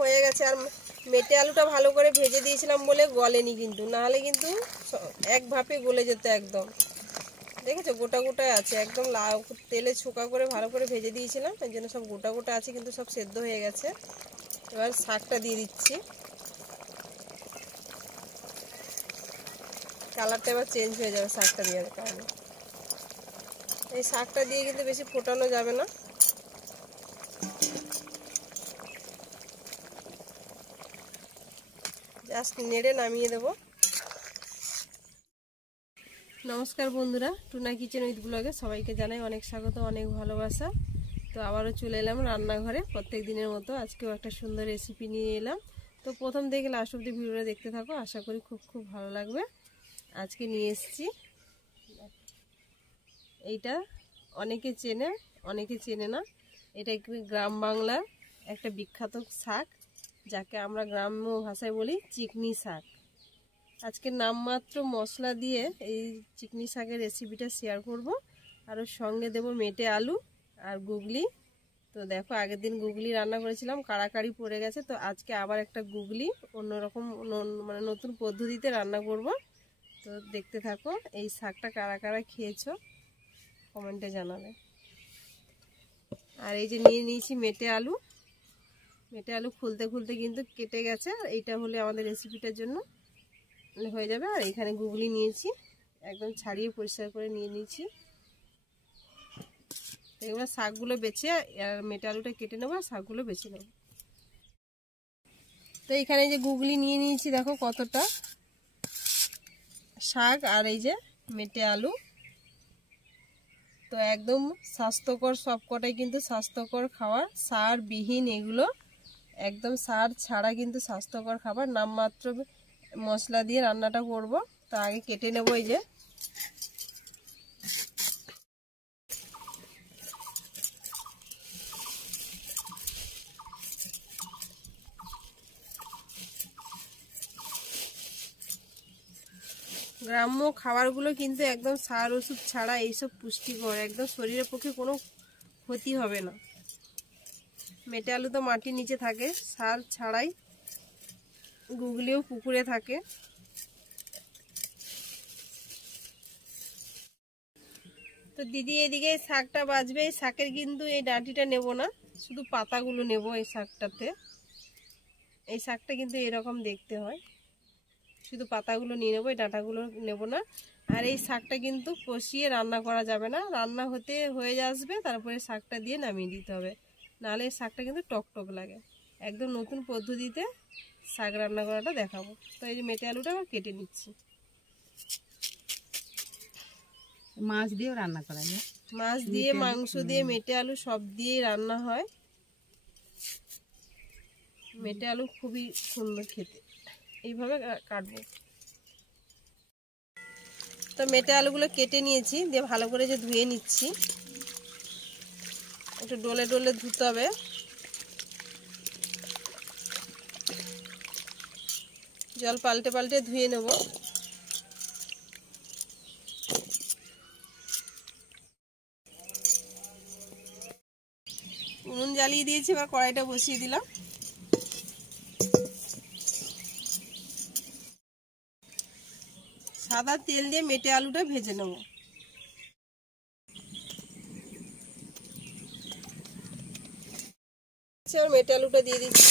হয়ে গেছে। আর মেটে আলুটা ভালো করে ভেজে দিয়েছিলাম বলে গলেনি, কিন্তু নাহলে কিন্তু এক ভাপে গলে যেত একদম। দেখেছো গোটা গোটা আছে একদম, তেলে ছোকা করে ভালো করে ভেজে দিয়েছিলাম, এর জন্য সব গোটা গোটা আছে, কিন্তু সব সেদ্ধ হয়ে গেছে। এবার শাকটা দিয়ে দিচ্ছি, কালারটা এবার চেঞ্জ হয়ে যাবে শাকটা দেওয়ার কারণে। এই শাকটা দিয়ে কিন্তু বেশি ফোটানো যাবে না, জাস্ট নেড়ে নামিয়ে দেব। নমস্কার বন্ধুরা, টুনা কিচেন উইথ ব্লগে সবাইকে জানাই অনেক স্বাগত, অনেক ভালোবাসা। তো আবারও চলে এলাম রান্নাঘরে প্রত্যেক দিনের মতো। আজকেও একটা সুন্দর রেসিপি নিয়ে এলাম। তো প্রথম থেকে লাস্ট অবধি ভিডিওটা দেখতে থাকো, আশা করি খুব ভালো লাগবে। আজকে নিয়ে এসেছি, এইটা অনেকে চেনে অনেকে চেনে না। এটা গ্রাম বাংলার একটা বিখ্যাত শাক, যাকে আমরা গ্রাম্য ভাষায় বলি চিকনি শাক। আজকে নামমাত্র মশলা দিয়ে এই চিকনি শাকের রেসিপিটা শেয়ার করব। আর ওর সঙ্গে দেব মেটে আলু আর গুগলি। তো দেখো, আগের দিন গুগলি রান্না করেছিলাম, কাড়াকাড়ি পড়ে গেছে। তো আজকে আবার একটা গুগলি অন্যরকম মানে নতুন পদ্ধতিতে রান্না করব। তো দেখতে থাকো। এই শাকটা কারা কারা খেয়েছো কমেন্টে জানাবে। আর এই যে নিয়ে নিয়েছি মেটে আলু। মেটে আলু খুলতে খুলতে কিন্তু কেটে গেছে, আর এইটা হলে আমাদের রেসিপিটার জন্য হয়ে যাবে। আর এখানে গুগলি নিয়েছি, একদম ছাড়িয়ে পরিষ্কার করে নিয়ে নিয়েছি। এবার শাকগুলো বেছে, আর মেটে আলুটা কেটে নেবো, আর শাকগুলো বেছে নেবো। তো এখানে যে গুগলি নিয়ে নিয়েছি, দেখো কতটা শাক আর এই যে মেটে আলু। তো একদম স্বাস্থ্যকর, সবকটাই কিন্তু স্বাস্থ্যকর খাবার, সার বিহীন এগুলো, একদম সার ছাড়া কিন্তু স্বাস্থ্যকর খাবার। নামমাত্র মশলা দিয়ে রান্নাটা করব। তো আগে কেটে নেব। এই যে গ্রাম্য খাবারগুলো কিন্তু একদম সার ওষুধ ছাড়া, এইসব পুষ্টিকর, একদম শরীরের পক্ষে কোনো ক্ষতি হবে না। মেটে আলু তো মাটির নিচে থাকে, সার ছাড়াই। গুগলিও পুকুরে থাকে। তো দিদি এদিকে শাকটা বাজবে। এই শাকের কিন্তু এই ডাঁটিটা নেব না, শুধু পাতাগুলো নেব এই শাকটাতে। এই শাকটা কিন্তু এরকম দেখতে হয়, শুধু পাতাগুলো নিয়ে নেবো, এই ডাঁটাগুলো নেব না। আর এই শাকটা কিন্তু কষিয়ে রান্না করা যাবে না, রান্না হয়ে আসবে তারপরে শাকটা দিয়ে নামিয়ে দিতে হবে, নাহলে এই শাকটা কিন্তু টক টক লাগে। একদম নতুন পদ্ধতিতে শাক রান্না করাটা দেখাবো। তো এই যে মেটে আলুটা আবার কেটে নিচ্ছি। মাছ দিয়েও রান্না করা যায়, মাছ দিয়ে, মাংস দিয়ে, মেটে আলু সব দিয়েই রান্না হয়। মেটে আলু খুবই সুন্দর খেতে, এইভাবে কাটবো। তো মেটে আলুগুলো কেটে নিয়েছি, দিয়ে ভালো করে যে ধুয়ে নিচ্ছি। একটু ডলে ডলে ধুতে হবে। জল পাল্টে পাল্টে ধুয়ে নেব। উনুন জ্বালিয়ে দিয়েছি, এবার কড়াইটা বসিয়ে দিলাম। সাদা তেল দিয়ে মেটে আলুটা ভেজে নেব। এবার মেটে আলুটা দিয়ে দিচ্ছি।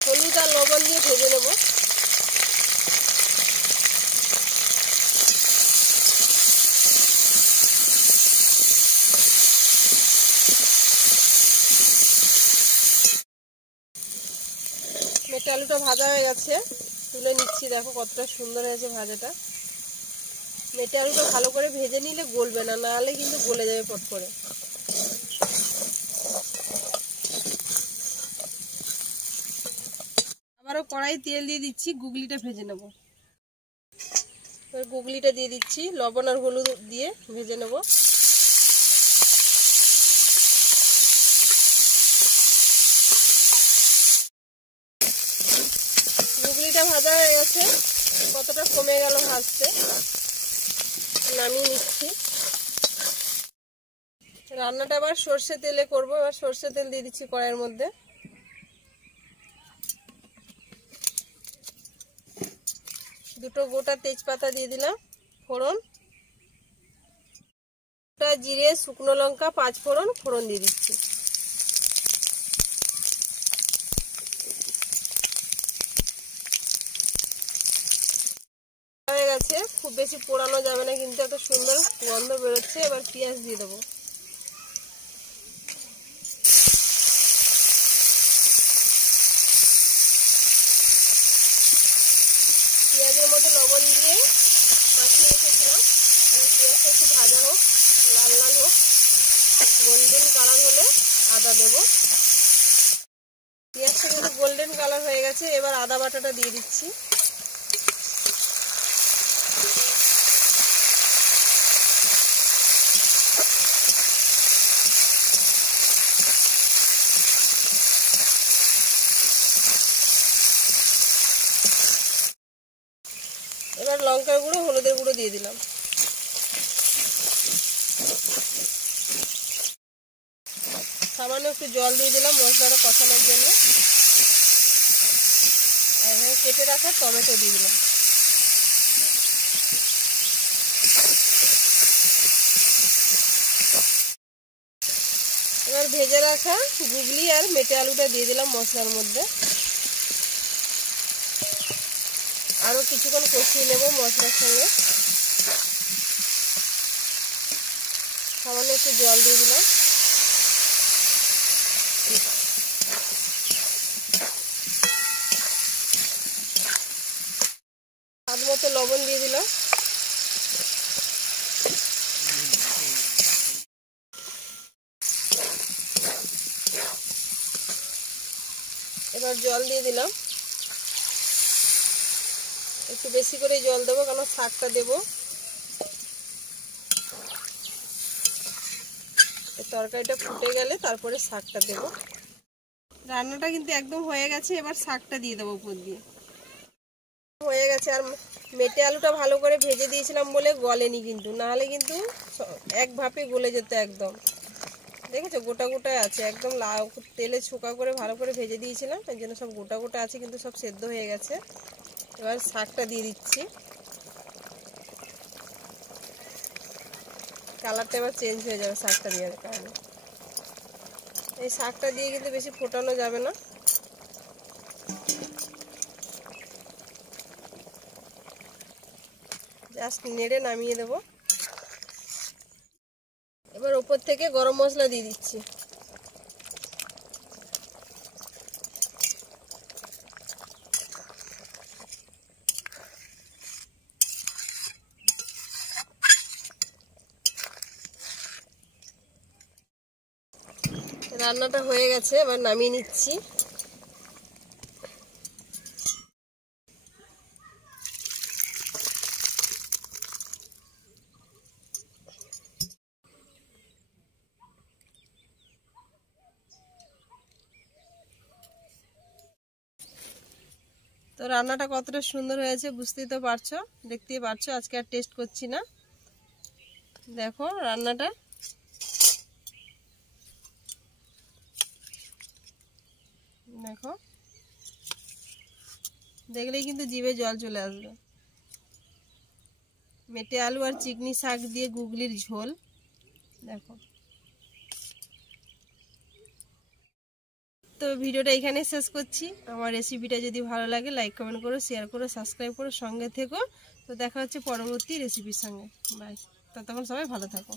হলুদ আর লবণ দিয়ে ভেজে নেব। মেটে আলুটা ভাজা হয়ে গেছে, তুলে নিচ্ছি। দেখো কতটা সুন্দর হয়েছে ভাজাটা। মেটে আলুটা ভালো করে ভেজে নিলে গলবে না, নাহলে কিন্তু গলে যাবে পট করে। আবারও কড়াই তেল দিয়ে দিচ্ছি, গুগলিটা ভেজে নেব। গুগলিটা দিয়ে দিচ্ছি, লবণ আর হলুদ দিয়ে ভেজে নেব। গুগলিটা ভাজা হয়ে গেছে, কতটা কমে গেল ভাজতে। নামিয়ে নিচ্ছি। রান্নাটা আবার সর্ষে তেলে করবো। এবার সর্ষে তেল দিয়ে দিচ্ছি কড়াইয়ের মধ্যে। দুটো গোটা তেজপাতা দিয়ে দিলাম ফোড়ন, জিরে, শুকনো লঙ্কা, 5 ফোড়ন দিয়ে দিচ্ছি। হয়ে গেছে, খুব বেশি পোড়ানো যাবে না কিন্তু, এত সুন্দর গন্ধ বেরোচ্ছে। এবার পেঁয়াজ দিয়ে দেবো। পেঁয়াজের মধ্যে লবণ দিয়ে মাখিয়ে রেখেছিলাম। এবার পেঁয়াজটা একটু ভাজা হোক, লাল লাল হোক, গোল্ডেন কালার হলে আদা দেবো। পেঁয়াজটা কিন্তু গোল্ডেন কালার হয়ে গেছে। এবার আদা বাটাটা দিয়ে দিচ্ছি। এবার লঙ্কার গুঁড়ো, হলুদের গুঁড়ো দিয়ে দিলাম। সামান্য একটু জল দিয়ে দিলাম মশলাটা কষানোর জন্য। আর এখানে কেটে রাখা টমেটো দিয়ে দিলাম। এবার ভেজে রাখা গুগলি আর মেটে আলুটা দিয়ে দিলাম মশলার মধ্যে। আরো কিছুক্ষণ কষিয়ে নেব মশলার সঙ্গে। সামান্য একটু জল দিয়ে দিলাম। স্বাদ মতো লবণ দিয়ে দিলাম। এবার জল দিয়ে দিলাম। একটু বেশি করে জল দেবো, কারণ শাকটা দেবো। তরকারিটা ফুটে গেলে তারপরে শাকটা দেব। রান্নাটা কিন্তু একদম হয়ে গেছে। এবার শাকটা দিয়ে দেবো উপর দিয়ে। হয়ে গেছে। আর মেটে আলুটা ভালো করে ভেজে দিয়েছিলাম বলে গলেনি কিন্তু, নাহলে কিন্তু এক ভাপে গলে যেত একদম। দেখেছো গোটা গোটা আছে একদম। তেলে ছোকা করে ভালো করে ভেজে দিয়েছিলাম, এর জন্য সব গোটা গোটা আছে, কিন্তু সব সেদ্ধ হয়ে গেছে। এবার শাকটা দিয়ে দিচ্ছি। কালারটা এবার চেঞ্জ হয়ে যাবে শাকটা দেওয়ার কারণে। এই শাকটা দিয়ে কিন্তু বেশি ফোটানো যাবে না। জাস্ট নেড়ে নামিয়ে দেব। এবার উপর থেকে গরম মশলা দিয়ে দিচ্ছি। রান্নাটা হয়ে গেছে, এবার নামিয়ে নিচ্ছি। তো রান্নাটা কতটা সুন্দর হয়েছে বুঝতেই তো পারছো, দেখতেই পারছো। আজকে আর টেস্ট করছি না। দেখো রান্নাটা। দেখো, দেখলেই কিন্তু জিভে জল চলে আসবে। মেটে আলু আর চিকনি শাক দিয়ে গুগলির ঝোল। দেখো। তো ভিডিওটা এখানে শেষ করছি। আমার রেসিপিটা যদি ভালো লাগে লাইক কমেন্ট করো, শেয়ার করো, সাবস্ক্রাইব করো, সঙ্গে থেকো। তো দেখা হচ্ছে পরবর্তী রেসিপির সঙ্গে। বাই। ততক্ষণ সবাই ভালো থাকো।